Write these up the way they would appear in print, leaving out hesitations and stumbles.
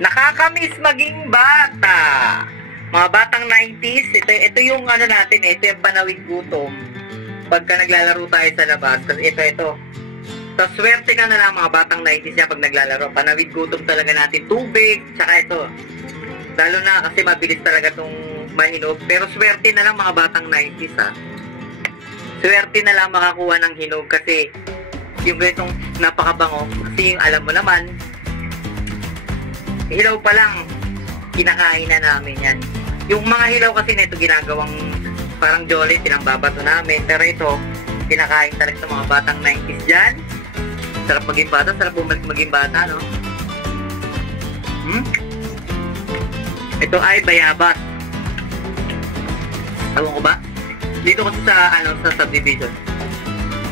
Nakakamiss maging bata. Mga batang 90s, ito yung ano natin, ito yung panawid gutom. Pagka naglalaro tayo sa labas, kasi ito. So, swerte ka na lang mga batang 90s niya pag naglalaro. Panawid gutom talaga natin, tubig, tsaka ito. Lalo na kasi mabilis talaga itong mahinog. Pero swerte na lang mga batang 90s ha. Swerte na lang makakuha ng hinog kasi yung ganitong napakabango. Kasi yung alam mo naman, hilaw pa lang, kinakain na namin yan. Yung mga hilaw kasi nito ginagawang parang jolly, pinangbabato namin. Pero ito, kinakain talaga sa mga batang 90s dyan. Sarap maging bata, sarap bumalik maging bata, no? Ito ay bayabas. Ewan ko ba? Dito kasi sa, sa subdivision.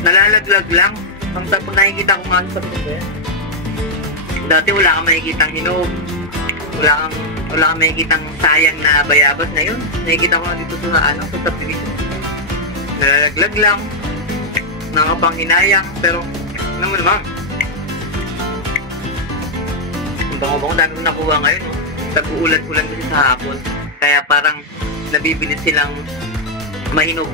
Nalalaglag lang. Pag nakikita ko nga sa subdivision. Dati wala kang makikitang hinog. Wala kang makikitang sayang na bayabas na yun. Nakikita ko nga dito sa, sa subdivision. Nalalaglag lang. Nakapanghinayang. Pero, ano mo naman? Ang bango-bango, dami ko nakuha ngayon, no? Tag-uulan-ulan kasi sa hapon. Kaya parang nabibilis silang mahinog.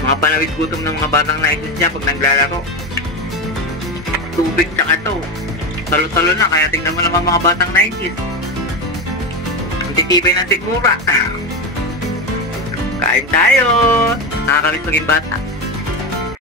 Mga panawid gutom ng mga batang 90s niya pag naglalaro. Tubig tsaka ito. Talo-talo na, kaya tingnan mo naman mga batang 90s. Ang titibay ng sigmura. Kain tayo! Nakakamiss maging bata.